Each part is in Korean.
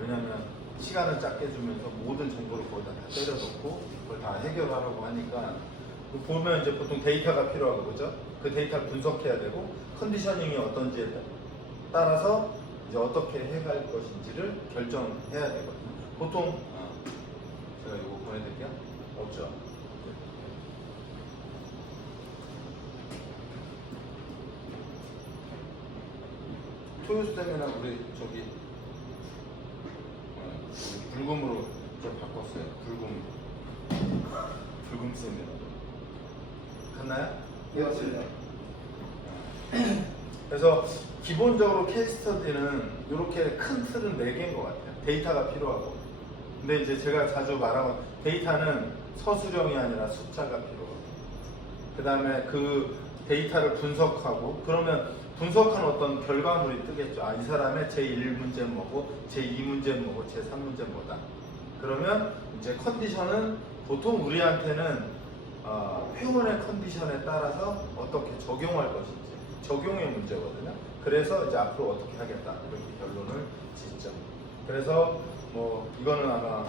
왜냐하면 시간을 짧게 주면서 모든 정보를 거기다 다 때려 넣고 그걸 다 해결하려고 하니까 보면 이제 보통 데이터가 필요하고 그죠? 그 데이터를 분석해야 되고 컨디셔닝이 어떤지에 따라서 이제 어떻게 해갈 것인지를 결정해야 되거든요. 보통 제가 이거 보내드릴게요. 없죠? 토요스템이나 우리 저기 불금으로 좀 바꿨어요. 불금쌤이라고. 갔나요? 네, 맞습니다. 그래서 기본적으로 케이스 스터디는 이렇게 큰 틀은 4개인 것 같아요. 데이터가 필요하고. 근데 이제 제가 자주 말하고 데이터는 서술형이 아니라 숫자가 필요하고. 그 다음에 그 데이터를 분석하고 그러면 분석한 어떤 결과물이 뜨겠죠. 아, 이 사람의 제1문제는 뭐고 제2문제는 뭐고 제3문제는 뭐다. 그러면 이제 컨디션은 보통 우리한테는 회원의 컨디션에 따라서 어떻게 적용할 것인지 적용의 문제거든요. 그래서 이제 앞으로 어떻게 하겠다 이렇게 결론을 짓죠. 그래서 뭐 이거는 아마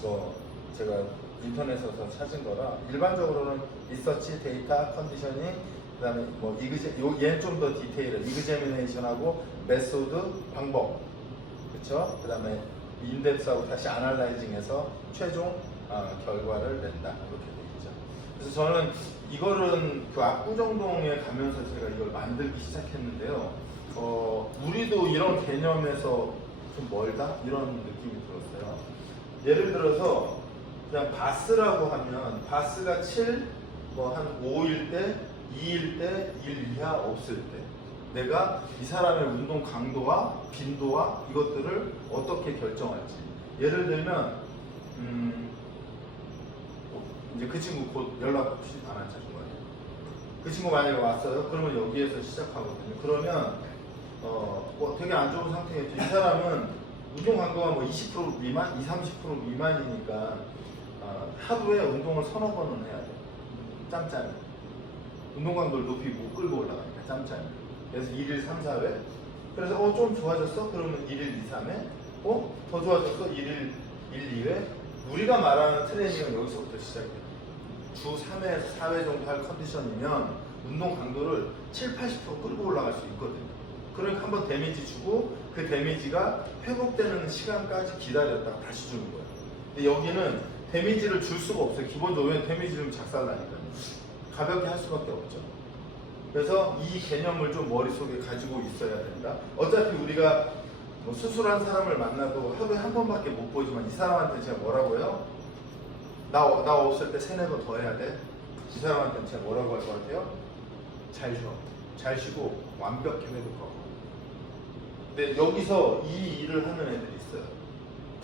뭐 제가 인터넷에서 찾은 거라 일반적으로는 리서치, 데이터, 컨디셔닝, 그다음에 뭐 얘는 좀 더 디테일해. 이그제미네이션하고 메소드, 방법, 그렇죠? 그다음에 인덱스하고 다시 아날라이징해서 최종 결과를 낸다 이렇게 돼 있죠. 그래서 저는 이거는 그 압구정동에 가면서 제가 이걸 만들기 시작했는데요. 우리도 이런 개념에서 좀 멀다 이런 느낌이 들었어요. 예를 들어서 그냥 바스라고 하면 바스가 7, 뭐 한 5일 때, 2일 때, 1 이하 없을 때 내가 이 사람의 운동 강도와 빈도와 이것들을 어떻게 결정할지. 예를 들면 이제 그 친구 곧 연락 안 한 차인 거예요. 그 친구 만약에 왔어요. 그러면 여기에서 시작하거든요. 그러면 뭐 되게 안 좋은 상태겠죠. 이 사람은 운동 강도가 뭐 20% 미만, 20-30% 미만이니까 하루에 운동을 서너 번은 해야 돼요. 짬짬이. 운동 강도를 높이 못 끌고 올라가니까 짬짬이. 그래서 1일 3, 4회. 그래서 좀 좋아졌어? 그러면 1일 2, 3회. 더 좋아졌어? 1일 1, 2회. 우리가 말하는 트레이닝은 여기서부터 시작해요. 주 3회에서 4회 정도 할 컨디션이면 운동 강도를 7, 80% 끌고 올라갈 수 있거든요. 그러니까 한번 데미지 주고 그 데미지가 회복되는 시간까지 기다렸다가 다시 주는 거예요. 근데 여기는 데미지를 줄 수가 없어요. 기본적으로 데미지 좀 작살나니까요. 가볍게 할 수밖에 없죠. 그래서 이 개념을 좀 머릿속에 가지고 있어야 된다. 어차피 우리가 뭐 수술한 사람을 만나도 하루에 한 번밖에 못 보지만 이 사람한테 제가 뭐라고 해요? 나 없을 때 3, 4번 더 해야 돼. 이 사람한테는 제가 뭐라고 할 것 같아요? 잘 쉬어. 잘 쉬고 완벽히 회복하고. 근데 여기서 이 일을 하는 애들이 있어요.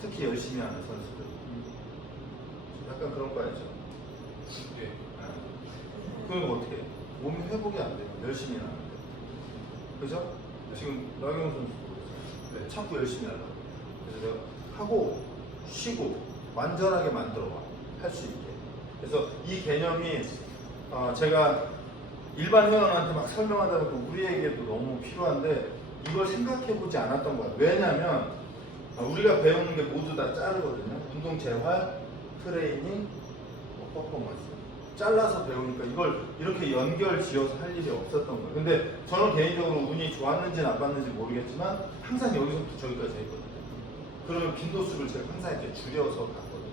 특히 열심히 하는 선수들. 약간 그런 거 아니죠? 네. 그럼 어떻게 해? 몸이 회복이 안 돼요. 열심히 하는데. 그죠? 네. 지금 나경원 선수도 그랬어요. 네. 자꾸 열심히 하려고. 그래서 내가 하고 쉬고 완전하게 만들어 와. 할 수 있게. 그래서 이 개념이 제가 일반 회원한테 막 설명하다 보니까 우리에게도 너무 필요한데 이걸 생각해 보지 않았던 거예요. 왜냐하면 우리가 배우는 게 모두 다 자르거든요. 운동 재활, 트레이닝, 퍼포먼스. 잘라서 배우니까 이걸 이렇게 연결 지어서 할 일이 없었던 거예요. 근데 저는 개인적으로 운이 좋았는지 나빴는지 모르겠지만 항상 여기서부터 저기까지 했거든요. 그러면 빈도수를 제가 항상 이렇게 줄여서 갔거든요.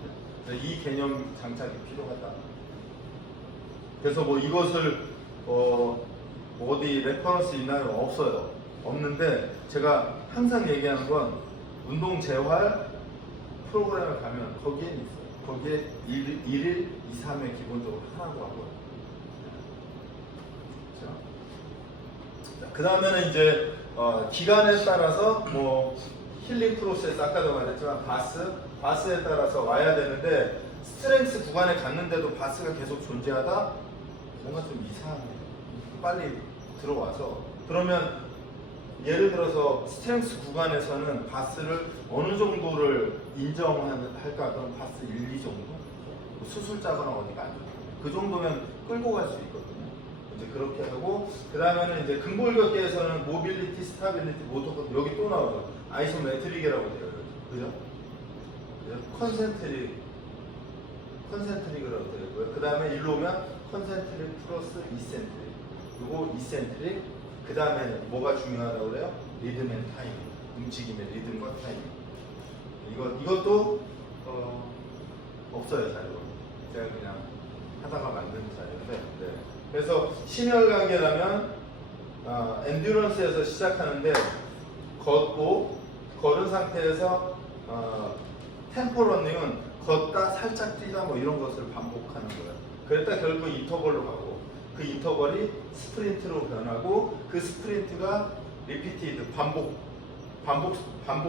이 개념 장착이 필요하다. 그래서 뭐 이것을 어디 레퍼런스 있나요? 없어요. 없는데 제가 항상 얘기하는 건 운동 재활 프로그램을 가면 거기에 있어요. 거기에 1일, 2, 3회 기본적으로 하라고 하고요. 그 다음에는 이제 기간에 따라서 뭐 힐링 프로세스 아까도 말했지만 바스에 따라서 와야 되는데 스트렝스 구간에 갔는데도 바스가 계속 존재하다 뭔가 좀 이상해. 빨리 들어와서 그러면 예를 들어서 스트렝스 구간에서는 바스를 어느 정도를 인정할까? 그럼 바스 1, 2 정도? 수술 짜거나 어디가 안 좋다. 그 정도면 끌고 갈 수 있거든요. 이제 그렇게 하고 그 다음에는 이제 근골격계에서는 모빌리티, 스타빌리티, 모터 여기 또 나오죠. 아이소메트릭이라고 되어 있죠. 그죠? 컨센트릭이라고 되어 있고요. 그 다음에 일로 오면 컨센트릭 플러스 이센트릭. 그리고 이센트릭. 그 다음에 뭐가 중요하다고 그래요? 리듬 앤 타이밍. 움직임의 리듬과 타이밍. 이것도 없어요, 자료가. 제가 그냥 하다가 만든 자료인데. 네. 그래서 심혈관계라면 엔듀런스에서 시작하는데 걷고 걸은 상태에서 템포 러닝은 걷다 살짝 뛰다 뭐 이런 것을 반복하는 거예요. 그랬다 결국 인터벌로 가고 그 인터벌이 스프린트로 변하고 그 스프린트가 리피티드 반복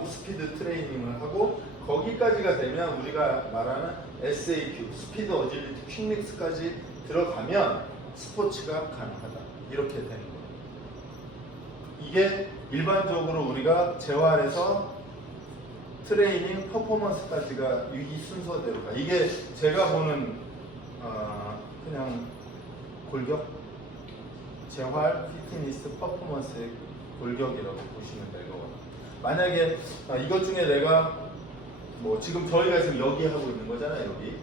스피드 트레이닝을 하고 거기까지가 되면 우리가 말하는 SAQ 스피드 어질리티 퀵믹스까지 들어가면 스포츠가 가능하다. 이렇게 되는 거예요. 이게 일반적으로 우리가 재활에서 트레이닝 퍼포먼스까지가 이 순서대로 가. 이게 제가 보는 그냥 골격 재활 피트니스 퍼포먼스의 골격이라고 보시면 될 것 같아요. 만약에 이것 중에 내가 뭐 지금 저희가 지금 여기 하고 있는 거잖아요. 여기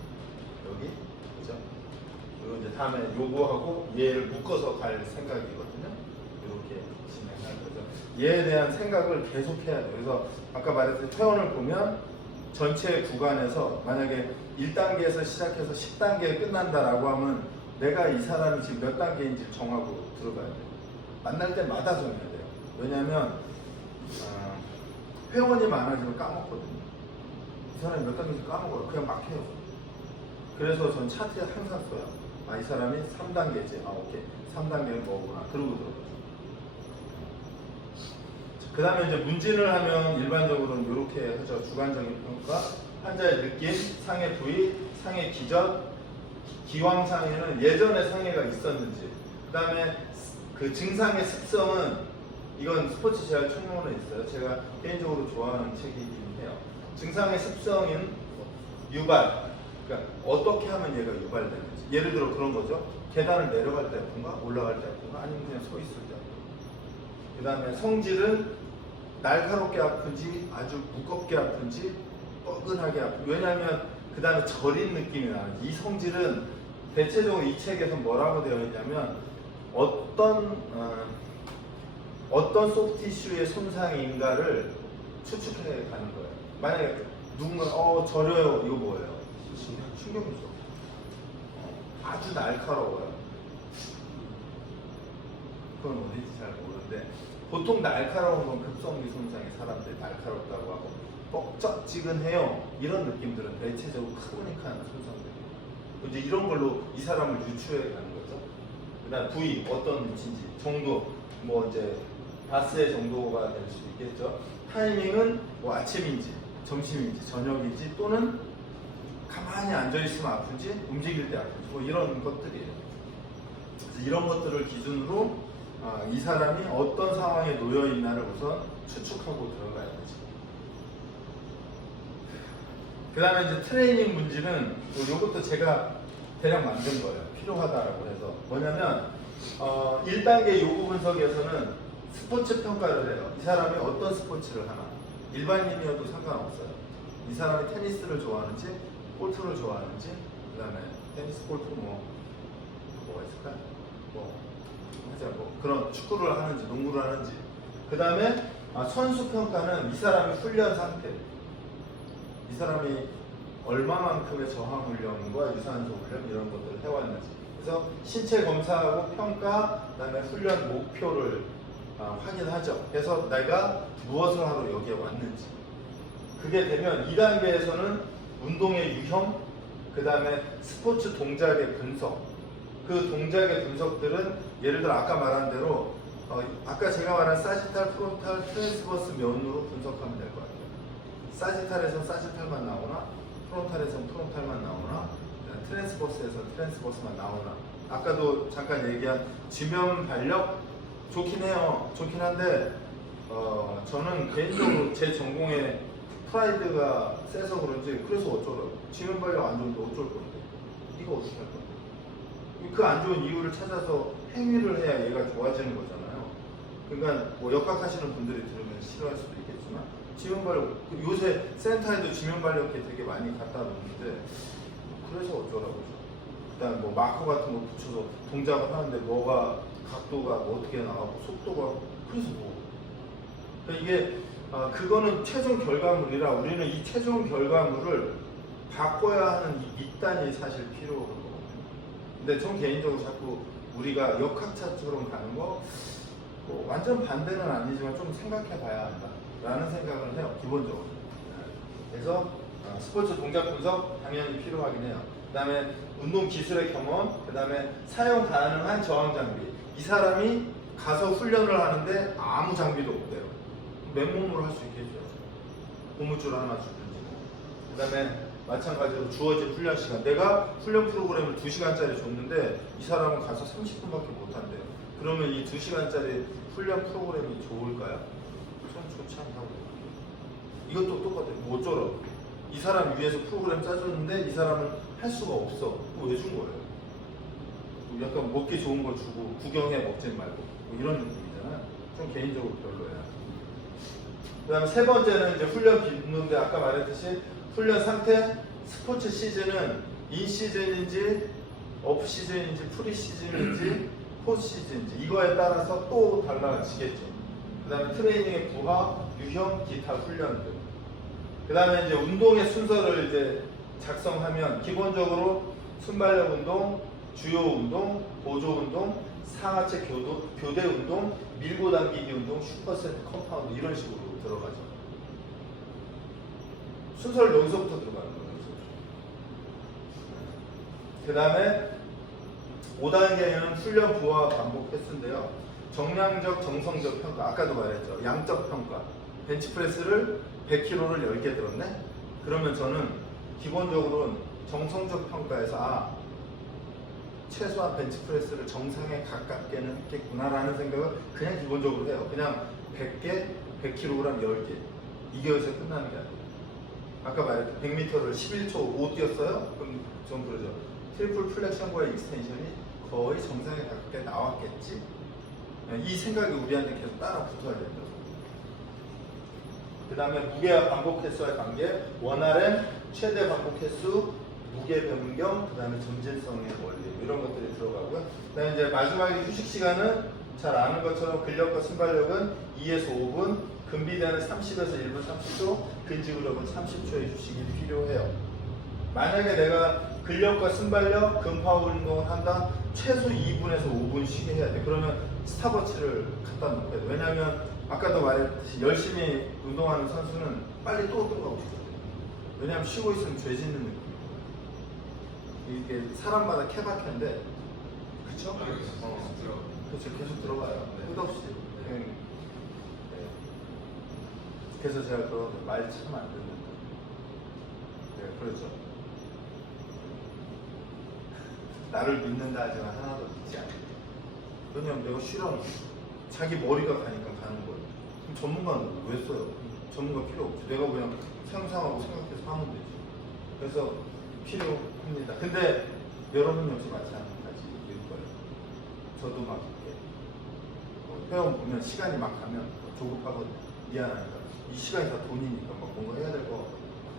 그죠? 그리고 이제 다음에 요거하고 얘를 묶어서 갈 생각이거든요. 이렇게 진행할 거죠. 얘에 대한 생각을 계속 해야 돼요. 그래서 아까 말했듯이 회원을 보면 전체 구간에서 만약에 1단계에서 시작해서 10단계에 끝난다라고 하면 내가 이 사람이 지금 몇 단계인지 정하고 들어가야 돼요. 만날 때마다 정해야 돼요. 왜냐하면 회원이 많아지면 까먹거든요. 이 사람이 몇 단계인지 까먹어요. 그냥 막 해요. 그래서 전 차트에 항상 써요. 이 사람이 3단계지. 오케이. 3단계는 뭐구나. 그러고 들어가요. 그 다음에 이제 문진을 하면 일반적으로는 이렇게 하죠. 주관적인 평가, 환자의 느낌, 상해 부위, 상해 기전, 기왕상해는 예전에 상해가 있었는지, 그 다음에 그 증상의 습성은 이건 스포츠 재활 총론에 있어요. 제가 개인적으로 좋아하는 책이긴 해요. 증상의 습성인 유발, 그러니까 어떻게 하면 얘가 유발되는지. 예를 들어 그런 거죠. 계단을 내려갈 때 아픈가, 올라갈 때 아픈가, 아니면 그냥 서 있을 때 아픈가. 그 다음에 성질은 날카롭게 아픈지 아주 무겁게 아픈지 뻐근하게 아픈지. 왜냐하면 그 다음에 저린 느낌이 나는지. 이 성질은 대체적으로 이 책에서 뭐라고 되어 있냐면 어떤 소프티슈의 손상인가를 추측해 가는 거예요. 만약에 누군가 저려요. 이거 뭐예요? 신경소. 아주 날카로워요. 그건 어딘지 잘 모르는데 보통 날카로운 건 급성기 손상의 사람들 날카롭다고 하고 뻑적지근해요. 이런 느낌들은 대체적으로 크로닉한 손상들이에요. 이제 이런 걸로 이 사람을 유추해 가는 거죠. 그다음 부위 어떤 위치인지 정도 뭐 이제 바스의 정도가 될 수도 있겠죠. 타이밍은 뭐 아침인지 점심인지 저녁인지 또는 가만히 앉아 있으면 아픈지 움직일 때 아픈지 뭐 이런 것들이에요. 그래서 이런 것들을 기준으로 이 사람이 어떤 상황에 놓여 있나를 우선 추측하고 들어가야 되죠. 그 다음에 이제 트레이닝 문제는 이것도 제가 대략 만든 거예요. 필요하다라고 해서 뭐냐면 1단계 요구 분석에서는 스포츠 평가를 해요. 이 사람이 어떤 스포츠를 하나. 일반인이어도 상관없어요. 이 사람이 테니스를 좋아하는지 골프를 좋아하는지 그 다음에 테니스 골프 뭐가 있을까요? 그런 축구를 하는지 농구를 하는지. 그 다음에 선수 평가는 이 사람의 훈련 상태, 이 사람이 얼마만큼의 저항 훈련과 유산소 훈련 이런 것들을 해왔는지. 그래서 신체 검사하고 평가, 그 다음에 훈련 목표를 확인하죠. 그래서 내가 무엇을 하러 여기에 왔는지. 그게 되면 2단계에서는 운동의 유형, 그 다음에 스포츠 동작의 분석. 그 동작의 분석들은 예를 들어 아까 말한 대로 아까 제가 말한 사지탈, 프론탈, 트랜스버스 면으로 분석하면 될 것 같아요. 사지탈에서 사지탈만 나오나, 프론탈에서 프론탈만 나오나, 트랜스버스에서 트랜스버스만 나오나. 아까도 잠깐 얘기한 지면 발력 좋긴 해요. 좋긴 한데 저는 개인적으로 제 전공에 프라이드가 세서 그런지 그래서 어쩌라고. 지면 발력 안 좋은데 어쩔 건데. 이거 어떻게 할 건데. 그 안 좋은 이유를 찾아서 행위를 해야 얘가 좋아지는 거잖아요. 그러니까 뭐 역학하시는 분들이 들으면 싫어할 수도 있겠지만 지면발력 요새 센터에도 지면발력기 되게 많이 갖다 놓는데 그래서 어쩌라고. 일단 뭐 마커 같은 거 붙여서 동작을 하는데 뭐가 각도가 뭐 어떻게 나가고 속도가 그래서 뭐 그러니까 이게 그거는 최종 결과물이라 우리는 이 최종 결과물을 바꿔야 하는 이 밑단이 사실 필요한 거거든요. 근데 전 개인적으로 자꾸 우리가 역학차처럼 가는 거 뭐 완전 반대는 아니지만 좀 생각해 봐야 한다라는 생각을 해요, 기본적으로. 그래서 스포츠 동작 분석 당연히 필요하긴 해요. 그 다음에 운동 기술의 경험, 그 다음에 사용 가능한 저항 장비. 이 사람이 가서 훈련을 하는데 아무 장비도 없대요. 맨몸으로 할 수 있게 해줘야죠. 고무줄 하나 주든지. 그 다음에 마찬가지로 주어진 훈련 시간. 내가 훈련 프로그램을 2시간짜리 줬는데 이 사람은 가서 30분밖에 못 한대요. 그러면 이 2시간짜리 훈련 프로그램이 좋을까요? 저는 좋지 않다고. 이것도 똑같아요. 뭐 어쩌라고. 이 사람 위해서 프로그램 짜줬는데 이 사람은 할 수가 없어. 그거 왜 준 거예요? 약간 먹기 좋은 걸 주고 구경해 먹지 말고 뭐 이런 느낌이잖아요. 좀 개인적으로 별로예요. 그 다음에 세 번째는 이제 훈련 빈도인데 아까 말했듯이 훈련 상태, 스포츠 시즌은 인 시즌인지 오프 시즌인지 프리 시즌인지 포스트 시즌인지 이거에 따라서 또 달라지겠죠. 그 다음에 트레이닝의 부하, 유형, 기타 훈련들. 그 다음에 이제 운동의 순서를 이제 작성하면 기본적으로 순발력 운동, 주요 운동, 보조 운동, 상하체 교대 운동, 밀고 당기기 운동, 슈퍼세트 컴파운드 이런 식으로 들어가죠. 순서를 여기서부터 들어가는 거예요. 그 다음에 5단계에는 훈련 부하 반복 횟수인데요. 정량적, 정성적 평가. 아까도 말했죠. 양적 평가. 벤치프레스를 100kg를 10개 들었네? 그러면 저는 기본적으로 정성적 평가에서 최소한 벤치프레스를 정상에 가깝게는 했겠구나라는 생각을 그냥 기본적으로 해요. 그냥 100개, 100kg 10개. 이게 여기서 끝나는 게 아니에요. 아까 말했던 100m를 11초 5 뛰었어요? 그럼 좀 그러죠. 트리플 플렉션과의 익스텐션이 거의 정상에 가깝게 나왔겠지? 이 생각이 우리한테 계속 따라 붙어야 된다. 그 다음에 무게와 반복 횟수와의 관계, 원RM, 최대 반복 횟수, 무게 변경, 그 다음에 점진성의 원리 이런 것들이 들어가고요. 그 다음에 이제 마지막에 휴식 시간은 잘 아는 것처럼 근력과 순발력은 2에서 5분, 근비대는 30에서 1분 30초, 근지구력은 30초의 휴식이 필요해요. 만약에 내가 근력과 순발력, 근파워 운동을 한다, 최소 2분에서 5분 쉬게 해야 돼. 그러면 스탑워치를 갖다 놓고 해야 돼. 왜냐하면 아까도 말했듯이 열심히 운동하는 선수는 빨리 또 들어가고 싶거든요. 왜냐하면 쉬고 있으면 죄 짓는 느낌. 이게 사람마다 케바케인데, 그쵸? 그쵸, 계속 들어가요. 끝없이. 네. 그래서 제가 그런 말 참 안 듣는다. 네, 그렇죠. 나를 믿는다 하지만 하나도 믿지 않는다. 왜냐면 내가 싫어하는 거야. 자기 머리가 가니까 가는 거예요. 그럼 전문가는 왜 써요? 전문가 필요 없지. 내가 그냥 상상하고 생각해서 하면 되지. 그래서 필요합니다. 근데 여러분 역시 마찬가지일 거예요. 저도 막 이렇게 회원 보면 시간이 막 가면 조급하고 미안하니까 이 시간이 다 돈이니까 막 뭔가 해야 될 것 같고.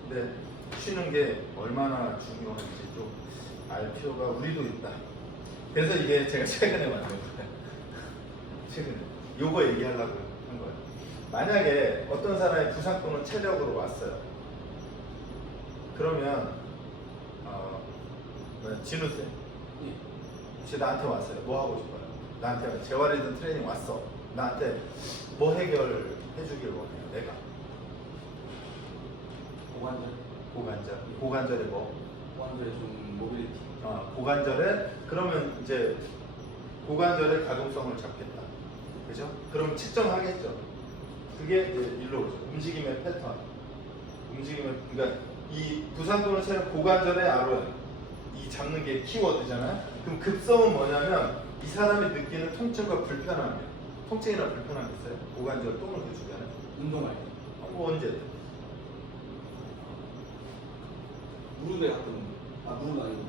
근데 쉬는 게 얼마나 중요한지 좀 알 필요가 우리도 있다. 그래서 이게 제가 최근에 만든 거예요. 최근에 요거 얘기하려고 한 거예요. 만약에 어떤 사람이 부상 또는 체력으로 왔어요. 그러면 진우 쌤, 혹시 나한테 왔어요. 뭐 하고 싶어요? 나한테 재활이든 트레이닝 왔어. 나한테 뭐 해결해 주길 원해요. 내가 고관절에 뭐? 고관절에 좀 모빌리티. 고관절에 그러면 이제 고관절의 가동성을 잡겠다. 그죠? 그럼 측정하겠죠. 그게 이제 일로 오죠. 움직임의 패턴. 그러니까 이 부상 또는 체력 고관절의 ROM 이 잡는 게 키워드잖아요. 그럼 급성은 뭐냐면 이 사람이 느끼는 통증과 불편함이에요. 통증이나 불편함 있어요? 고관절 또는 그 주변에? 운동할 때. 뭐 언제? 무릎에 가끔 무릎 아니고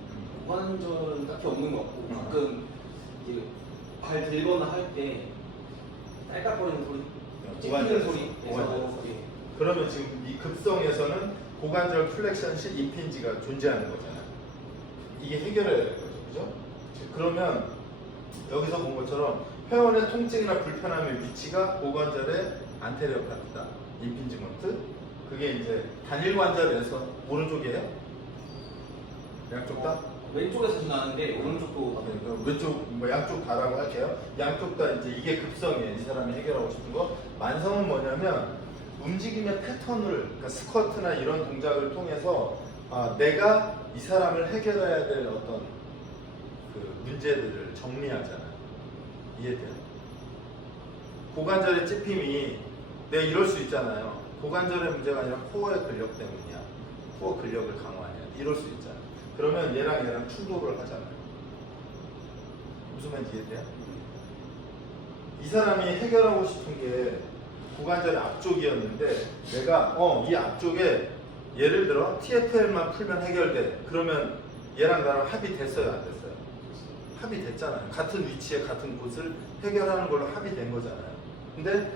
고관절은 딱히 없는 것 같고 가끔 이제 발 들거나 할 때 딸깍거리는 소리, 찝히는 소리. 고관절. 예. 그러면 지금 이 급성에서는 고관절 플렉션 시 임핀지가 존재하는 거잖아요. 이게 해결해야 되는 거죠. 그죠? 그러면 여기서 본 것처럼 회원의 통증이나 불편함의 위치가 고관절의 안테리어 파트다. 임핀지먼트. 그게 이제 단일 관절에서 오른쪽이에요? 양쪽 다? 왼쪽에서 나는데 오른쪽도 네, 그럼 왼쪽 뭐 양쪽 다라고 할게요. 양쪽 다 이제 이게 급성이에요. 이 사람이 해결하고 싶은 거. 만성은 뭐냐면 움직임의 패턴을 그러니까 스쿼트나 이런 동작을 통해서 내가 이 사람을 해결해야 될 어떤 그 문제들을 정리하잖아요. 이해돼요? 고관절의 찝힘이 내가 이럴 수 있잖아요. 고관절의 문제가 아니라 코어의 근력 때문이야. 코어 근력을 강화해야 돼. 이럴 수 있잖아요. 그러면 얘랑 충돌을 하잖아요. 무슨 말인지 이해돼요? 이 사람이 해결하고 싶은 게 고관절의 앞쪽이었는데 내가 이 앞쪽에 예를 들어 TFL만 풀면 해결돼. 그러면 얘랑 나랑 합의됐어요? 안 됐어요? 합의됐잖아요. 같은 위치에 같은 곳을 해결하는 걸로 합의된 거잖아요. 근데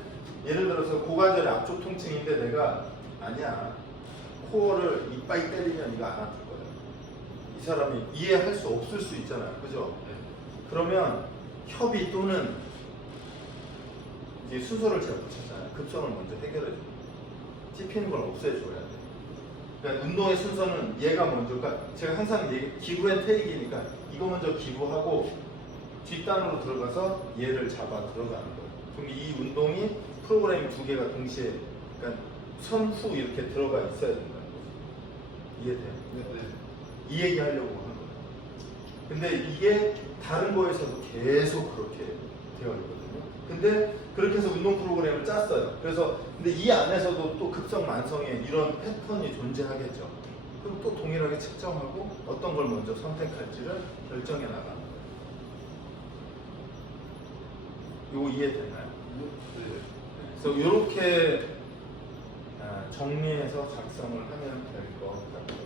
예를 들어서 고관절의 앞쪽 통증인데 내가 아니야. 코어를 이빠이 때리면 이거 안 아플 거예요. 이 사람이 이해할 수 없을 수 있잖아요. 그죠? 그러면 협의 또는 이제 순서를 제가 붙였잖아요. 급성을 먼저 해결해줘요. 찝히는 걸 없애줘야 돼. 그러니까 운동의 순서는 얘가 먼저, 그러니까 제가 항상 기부 앤 테이크니까 이거 먼저 기부하고 뒷단으로 들어가서 얘를 잡아 들어가는 거예요. 그럼 이 운동이 프로그램 두 개가 동시에, 그러니까 선후 이렇게 들어가 있어야 된다는 거죠. 이해돼요? 네. 이 얘기 하려고 하는 거예요. 근데 이게 다른 거에서도 계속 그렇게 되어 있거든요. 근데 그렇게 해서 운동 프로그램을 짰어요. 그래서 근데 이 안에서도 또 급성 만성의 이런 패턴이 존재하겠죠. 그럼 또 동일하게 측정하고 어떤 걸 먼저 선택할지를 결정해 나가는 거예요. 이거 이해되나요? 네. 그래서 이렇게 정리해서 작성을 하면 될 것 같아요.